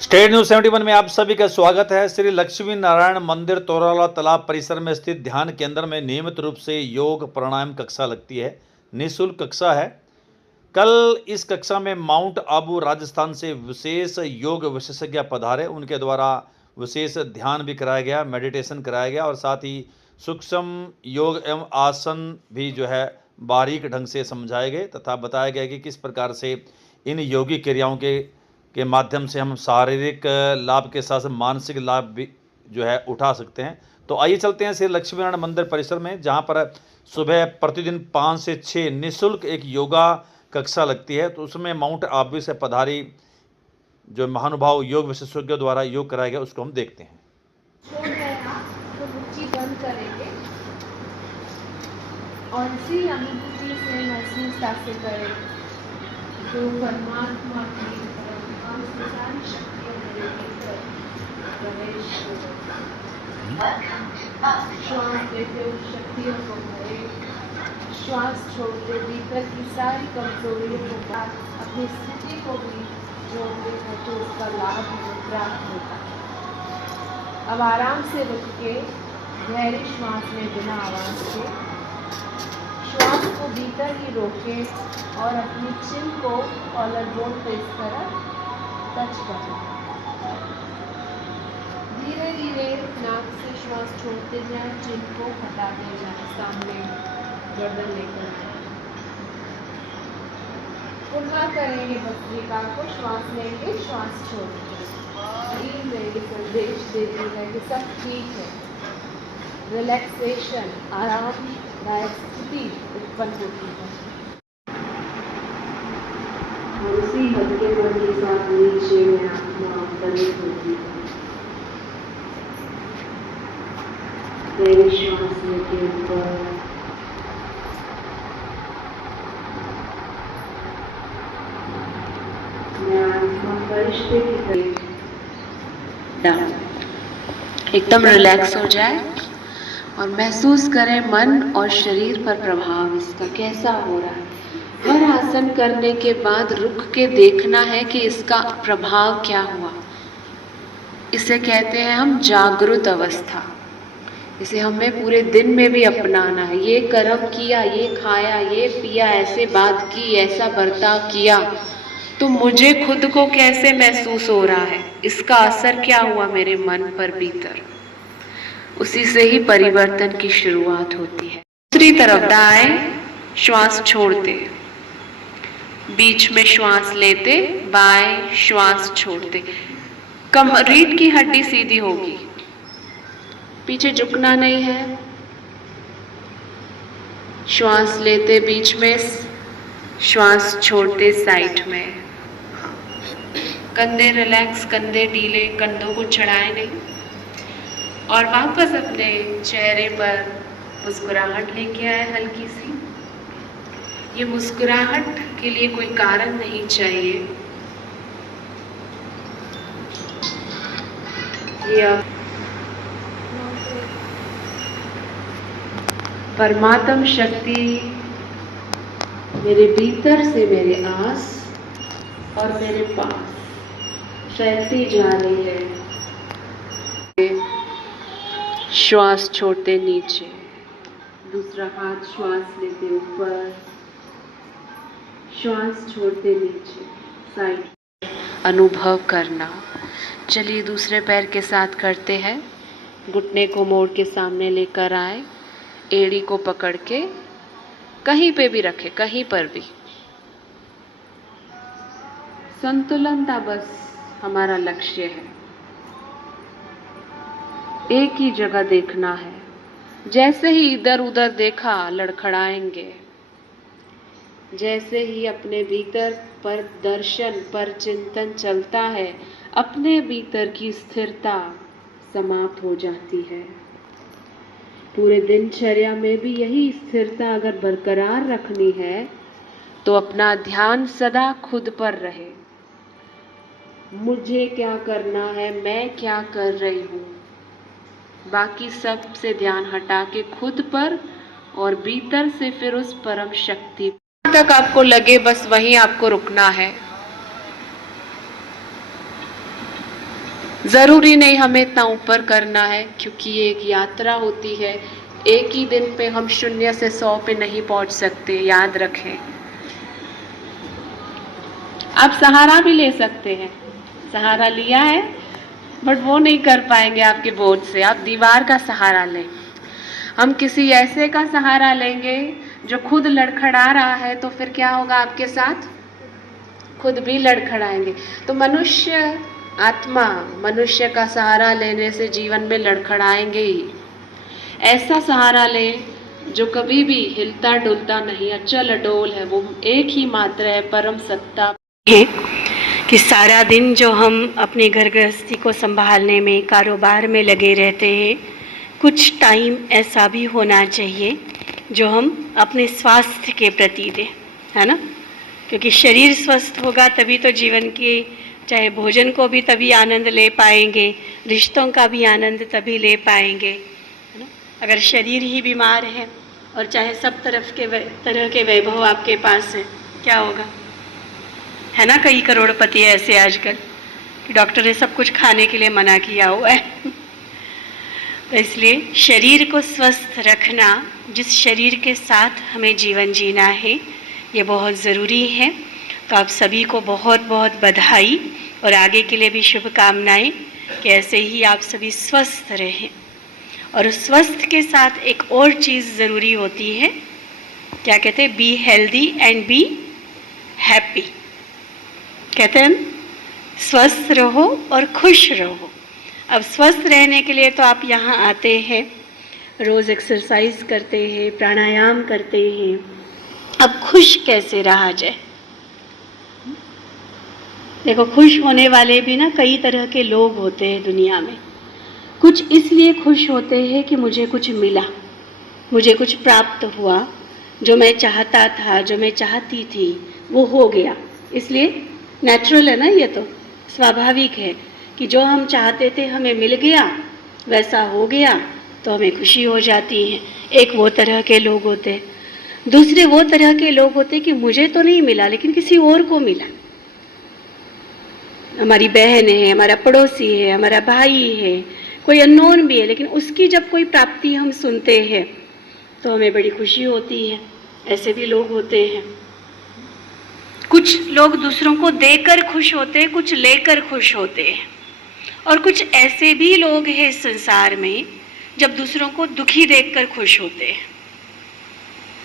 State news 71 में आप सभी का स्वागत है। श्री लक्ष्मी नारायण मंदिर तोराला तालाब परिसर में स्थित ध्यान केंद्र में नियमित रूप से योग प्राणायाम कक्षा लगती है। निःशुल्क कक्षा है। कल इस कक्षा में माउंट आबू राजस्थान से विशेष योग विशेषज्ञ पधारे। उनके द्वारा विशेष ध्यान भी कराया गया, मेडिटेशन कराया गया और साथ ही सूक्ष्म योग एवं आसन भी जो है बारीक ढंग से समझाए गए तथा बताया गया कि किस प्रकार से इन योगी क्रियाओं के माध्यम से हम शारीरिक लाभ के साथ मानसिक लाभ भी जो है उठा सकते हैं। तो आइए चलते हैं श्री लक्ष्मी नारायण मंदिर परिसर में, जहाँ पर सुबह प्रतिदिन 5 से 6 निःशुल्क एक योगा कक्षा लगती है। तो उसमें माउंट आबू से पधारी जो महानुभाव योग विशेषज्ञों द्वारा योग कराया गया उसको हम देखते हैं। छोड़ रहे हैं आप तो रुचि बंद करेंगे और इसी अनुभूति से महसूस कैसे करें जो परमात्मा की सारी शक्तियाँ मेरे भीतर प्रवेश हो। श्वास लेते उस शक्तियों को भरे, श्वास छोड़ते भीतर की सारी कमजोरियों को अपनी स्थिति को भी जोड़ते हैं तो उसका लाभ हमें प्राप्त होता है। अब आराम से रुक के गहरी श्वास में बिना आवाज के श्वास को भीतर ही रोके और अपनी चिन को कॉलर बोन पे इस तरह टच करें। धीरे धीरे नाक से श्वास छोड़ते जाएं, चिन को हटाते जाएं, सामने गर्दन लेकर आए। पुनः करेंगे भस्त्रिका को, श्वास लेंगे, श्वास छोड़ेंगे। मेरी संदेश देती है कि सब ठीक है। रिलैक्सेशन, आरामदायक स्थिति उत्पन्न होती है। और उसी हल्के मन के साथ नीचे में आत्मा अवतरित होती है। गहरी श्वास लेके ऊपर, मैं आत्मा फरिश्ते की तरह एकदम रिलैक्स हो जाए और महसूस करें मन और शरीर पर प्रभाव इसका कैसा हो रहा है। हर आसन करने के बाद रुक के देखना है कि इसका प्रभाव क्या हुआ। इसे कहते हैं हम जागृत अवस्था। इसे हमें पूरे दिन में भी अपनाना है। ये कर्म किया, ये खाया, ये पिया, ऐसे बात की, ऐसा बर्ताव किया तो मुझे खुद को कैसे महसूस हो रहा है, इसका असर क्या हुआ मेरे मन पर भीतर। उसी से ही परिवर्तन की शुरुआत होती है। दूसरी तरफ दाएं श्वास छोड़ते, बीच में श्वास लेते, बाएं श्वास छोड़ते। रीढ़ की हड्डी सीधी होगी, पीछे झुकना नहीं है। श्वास लेते बीच में, श्वास छोड़ते साइड में। कंधे रिलैक्स, कंधे ढीले, कंधों को चढ़ाए नहीं और वापस अपने चेहरे पर मुस्कुराहट लेके आए हल्की सी। ये मुस्कुराहट के लिए कोई कारण नहीं चाहिए। ये परमात्म शक्ति मेरे भीतर से मेरे आस और मेरे पास फैलती जा रही है। श्वास छोड़ते नीचे, दूसरा हाथ श्वास लेते ऊपर, श्वास छोड़ते नीचे साइड अनुभव करना। चलिए दूसरे पैर के साथ करते हैं। घुटने को मोड़ के सामने लेकर आए, एड़ी को पकड़ के कहीं पे भी रखे, कहीं पर भी। संतुलनता बस हमारा लक्ष्य है। एक ही जगह देखना है। जैसे ही इधर उधर देखा लड़खड़ाएंगे। जैसे ही अपने भीतर पर दर्शन पर चिंतन चलता है, अपने भीतर की स्थिरता समाप्त हो जाती है। पूरे दिनचर्या में भी यही स्थिरता अगर बरकरार रखनी है तो अपना ध्यान सदा खुद पर रहे। मुझे क्या करना है, मैं क्या कर रही हूँ, बाकी सब से ध्यान हटा के खुद पर और भीतर से फिर उस परम शक्ति तक आपको लगे बस वहीं आपको रुकना है। ज़रूरी नहीं हमें इतना ऊपर करना है, क्योंकि ये एक यात्रा होती है। एक ही दिन पे हम 0 से 100 पे नहीं पहुंच सकते, याद रखें। आप सहारा भी ले सकते हैं, सहारा लिया है बट वो नहीं कर पाएंगे आपके बोझ से। आप दीवार का सहारा लें। हम किसी ऐसे का सहारा लेंगे जो खुद लड़खड़ा रहा है, तो फिर क्या होगा आपके साथ? खुद भी लड़खड़ाएंगे। तो मनुष्य आत्मा मनुष्य का सहारा लेने से जीवन में लड़खड़ाएंगे ही। ऐसा सहारा लें जो कभी भी हिलता डुलता नहीं, अचल अडोल है, वो एक ही मात्र है, परम सत्ता है कि सारा दिन जो हम अपने घर गृहस्थी को संभालने में, कारोबार में लगे रहते हैं, कुछ टाइम ऐसा भी होना चाहिए जो हम अपने स्वास्थ्य के प्रति दें, है ना? क्योंकि शरीर स्वस्थ होगा तभी तो जीवन के, चाहे भोजन को भी तभी आनंद ले पाएंगे, रिश्तों का भी आनंद तभी ले पाएंगे, है ना? अगर शरीर ही बीमार है और चाहे सब तरह के वैभव आपके पास है, क्या होगा? है ना, कई करोड़पति ऐसे आजकल कि डॉक्टर ने सब कुछ खाने के लिए मना किया हुआ है। तो इसलिए शरीर को स्वस्थ रखना, जिस शरीर के साथ हमें जीवन जीना है, ये बहुत ज़रूरी है। तो आप सभी को बहुत बहुत बधाई और आगे के लिए भी शुभकामनाएं कि ऐसे ही आप सभी स्वस्थ रहें। और उस स्वस्थ के साथ एक और चीज़ ज़रूरी होती है, क्या कहते हैं? Be healthy and be happy. कहते हैं स्वस्थ रहो और खुश रहो। अब स्वस्थ रहने के लिए तो आप यहाँ आते हैं, रोज़ एक्सरसाइज करते हैं, प्राणायाम करते हैं। अब खुश कैसे रहा जाए? देखो, खुश होने वाले भी ना कई तरह के लोग होते हैं दुनिया में। कुछ इसलिए खुश होते हैं कि मुझे कुछ मिला, मुझे कुछ प्राप्त हुआ, जो मैं चाहता था, जो मैं चाहती थी, वो हो गया। इसलिए नेचुरल है ना, ये तो स्वाभाविक है कि जो हम चाहते थे हमें मिल गया, वैसा हो गया तो हमें खुशी हो जाती है। एक वो तरह के लोग होते हैं। दूसरे वो तरह के लोग होते कि मुझे तो नहीं मिला लेकिन किसी और को मिला। हमारी बहन है, हमारा पड़ोसी है, हमारा भाई है, कोई अननोन भी है, लेकिन उसकी जब कोई प्राप्ति हम सुनते हैं तो हमें बड़ी खुशी होती है। ऐसे भी लोग होते हैं। कुछ लोग दूसरों को देकर खुश होते हैं, कुछ लेकर खुश होते हैं। और कुछ ऐसे भी लोग हैं इस संसार में जब दूसरों को दुखी देखकर खुश होते हैं।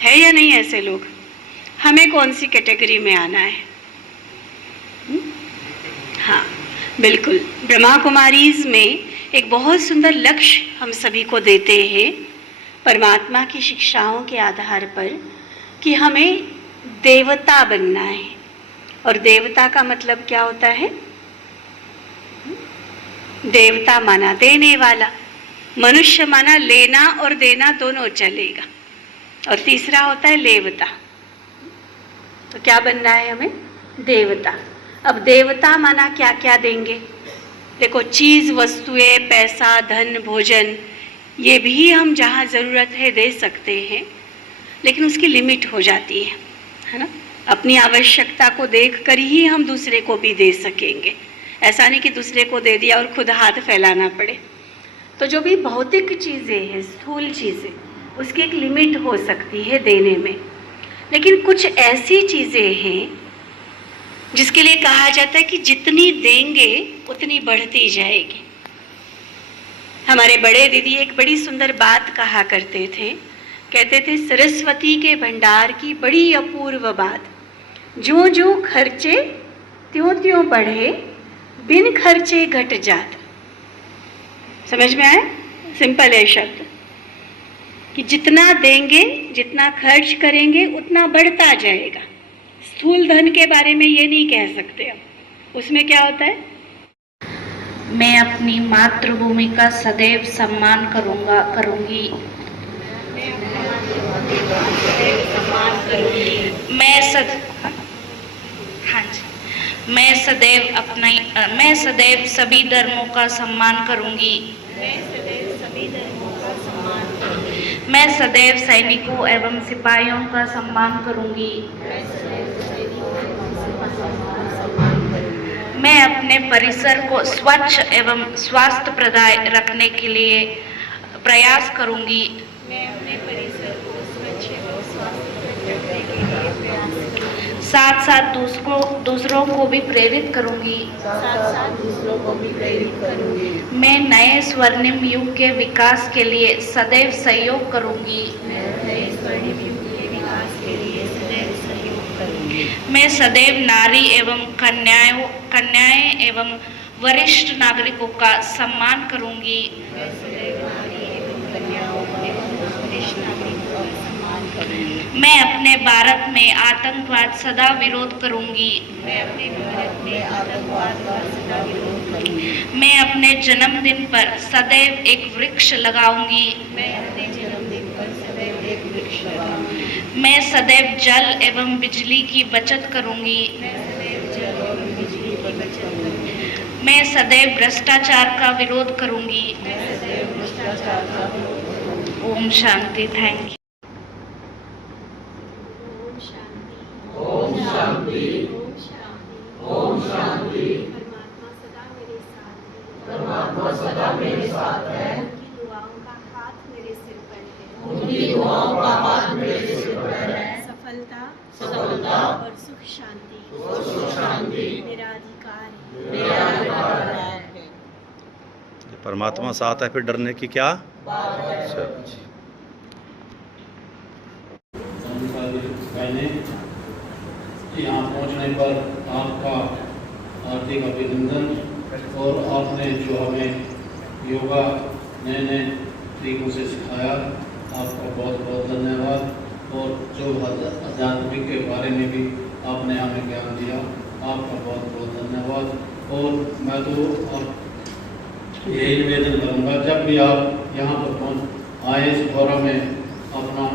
है या नहीं ऐसे लोग? हमें कौन सी कैटेगरी में आना है? हाँ, बिल्कुल। ब्रह्मा कुमारीज में एक बहुत सुंदर लक्ष्य हम सभी को देते हैं परमात्मा की शिक्षाओं के आधार पर कि हमें देवता बनना है। और देवता का मतलब क्या होता है? देवता माना देने वाला, मनुष्य माना लेना और देना दोनों चलेगा, और तीसरा होता है लेवता। तो क्या बनना है हमें? देवता। अब देवता माना क्या क्या देंगे? देखो, चीज़, वस्तुएं, पैसा, धन, भोजन, ये भी हम जहाँ ज़रूरत है दे सकते हैं, लेकिन उसकी लिमिट हो जाती है ना? अपनी आवश्यकता को देखकर ही हम दूसरे को भी दे सकेंगे। ऐसा नहीं कि दूसरे को दे दिया और खुद हाथ फैलाना पड़े। तो जो भी भौतिक चीज़ें हैं, स्थूल चीज़ें, उसकी एक लिमिट हो सकती है देने में। लेकिन कुछ ऐसी चीज़ें हैं जिसके लिए कहा जाता है कि जितनी देंगे उतनी बढ़ती जाएगी। हमारे बड़े दीदी एक बड़ी सुंदर बात कहा करते थे। कहते थे, सरस्वती के भंडार की बड़ी अपूर्व बात, जो जो खर्चे त्यों त्यों बढ़े, बिन खर्चे घट जात। समझ में आया? सिंपल है शब्द कि जितना देंगे, जितना खर्च करेंगे, उतना बढ़ता जाएगा। स्थूल धन के बारे में ये नहीं कह सकते हम। उसमें क्या होता है? मैं अपनी मातृभूमि का सदैव सम्मान करूंगी। मैं सदैव सभी धर्मों का सम्मान करूंगी। मैं सदैव सैनिकों एवं सिपाहियों का सम्मान करूंगी। मैं अपने परिसर को स्वच्छ एवं स्वास्थ्य प्रदाय रखने के लिए प्रयास करूंगी। मैं अपने परिसर को स्वच्छ एवं स्वास्थ्यप्रद रखने के लिए प्रयास करूंगी। साथ साथ दूसरों को भी प्रेरित करूंगी। दूसरों को भी प्रेरित करूंगी। मैं नए स्वर्णिम युग के विकास के लिए सदैव सहयोग करूंगी। मैं नए स्वर्णिम युग के विकास के लिए सदैव सहयोग करूंगी। मैं सदैव नारी एवं कन्याएं एवं वरिष्ठ नागरिकों का सम्मान करूंगी। मैं सदैव नारी एवं कन्याओं एवं वरिष्ठ नागरिकों का सम्मान करूंगी। मैं अपने भारत में आतंकवाद सदा विरोध करूंगी। मैं अपने भारत में आतंकवाद का सदा विरोध करूंगी। मैं अपने जन्मदिन पर सदैव एक वृक्ष लगाऊंगी। मैं अपने जन्मदिन पर सदैव एक वृक्ष लगाऊंगी। मैं सदैव जल एवं बिजली की बचत करूंगी। मैं सदैव जल एवं बिजली की बचत करूंगी। मैं सदैव भ्रष्टाचार का विरोध करूंगी। मैं सदैव भ्रष्टाचार का विरोध करूंगी। ओम शांति। Thank you. ओम शांति। ओम शांति। ओम शांति। ओम शांति। परमात्मा सदा मेरे साथ है। परमात्मा सदा मेरे साथ है। उनकी दुआओं का हाथ मेरे सिर पर है। उनकी दुआओं का हाथ मेरे सिर पर है। सफलता और सुख शांति मेरा अधिकार है। मेरा अधिकार है। परमात्मा साथ है, फिर डरने की क्या। चलो जी। पहले यहाँ पहुँचने पर आपका हार्दिक अभिनंदन, और आपने जो हमें योगा नए नए तरीकों से सिखाया, आपका बहुत बहुत धन्यवाद। और जो आध्यात्मिक के बारे में भी आपने हमें ज्ञान दिया, आपका बहुत बहुत धन्यवाद। और मैं तो यही निवेदन करूँगा, जब भी आप यहाँ पर पहुँच आए इस फोरम में अपना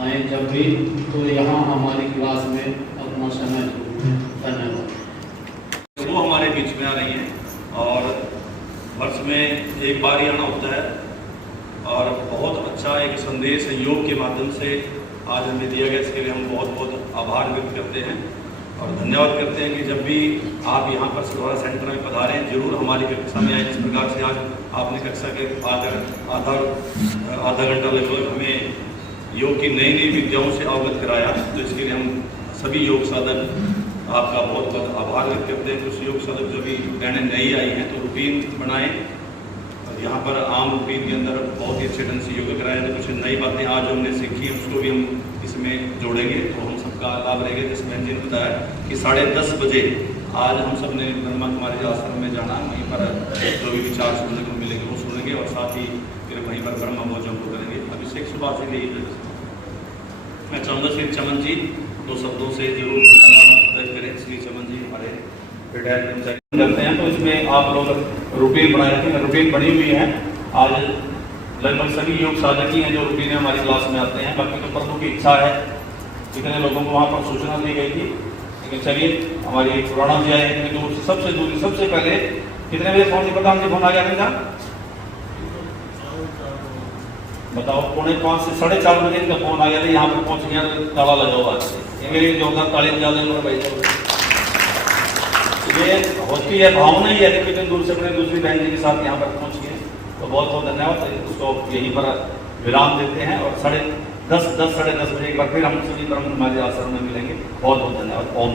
आए जब भी, तो यहाँ हमारी क्लास में अपना समय जरूर। धन्यवाद। वो हमारे बीच में आ रही हैं और वर्ष में एक बार ही आना होता है, और बहुत अच्छा एक संदेश योग के माध्यम से आज हमें दिया गया। इसके लिए हम बहुत बहुत आभार व्यक्त करते हैं और धन्यवाद करते हैं कि जब भी आप यहाँ पर सिधौरा सेंटर में पधारें, जरूर हमारी कक्षा में आए। जिस प्रकार से आज आपने कक्षा के आधा घंटा लगभग हमें योग की नई नई विद्याओं से अवगत कराया, तो इसके लिए हम सभी योग साधक आपका बहुत बहुत आभार व्यक्त करते हैं। कुछ योग साधक जो भी बहनें नई आई हैं तो रूटीन बनाएं, और यहाँ पर आम रूटीन के अंदर बहुत ही अच्छे ढंग से योग कराया। तो कुछ नई बातें आज हमने सीखी, उसको भी हम इसमें जोड़ेंगे, तो हम सबका लाभ रहेगा। जैसे मैंने जिन बताया कि 10:30 बजे आज हम सब ने ब्रह्मा कुमारी आश्रम में जाना, वहीं पर जो भी विचार सुनने को मिलेंगे वो सुनेंगे, और साथ ही फिर वहीं पर ब्रह्म भोजन को करेंगे। अभिषेक सुबह से यही मैं चाहूँगा श्री चमन जी 2 शब्दों से जरूर धन्यवाद व्यक्त करें। श्री चमन जी हमारे रिटायरमेंट करते हैं, तो इसमें आप लोग रूटीन बनाए थे, रूटीन बनी हुई है। आज लगभग सभी योग साधक ही हैं जो रूटीन हमारी क्लास में आते हैं। बाकी तो प्रभु की इच्छा है, कितने लोगों को वहाँ पर सूचना दी गई थी, लेकिन चलिए हमारी पुराना जी आए इतनी दूर से, सबसे पहले कितने बजे फोन प्रधान जी फोन आ गया था, बताओ 4:45 से 4:30 बजे इनका फोन आ गया था। यहाँ पर पहुँच गया तो ताला लगा हुआ है। मेरी जोरदार ताली बजा देंगे भाई साहब। ये होती है भावना ही है कि कितने दूर से अपने दूसरी बहन जी के साथ यहाँ पर पहुँच गए, तो बहुत बहुत धन्यवाद। उसको यहीं पर विराम देते हैं, और 10:30 साढ़े 10 बजे एक बार फिर हम सभी ब्रह्म कुमारी आश्रम में मिलेंगे। बहुत बहुत धन्यवाद। ओम।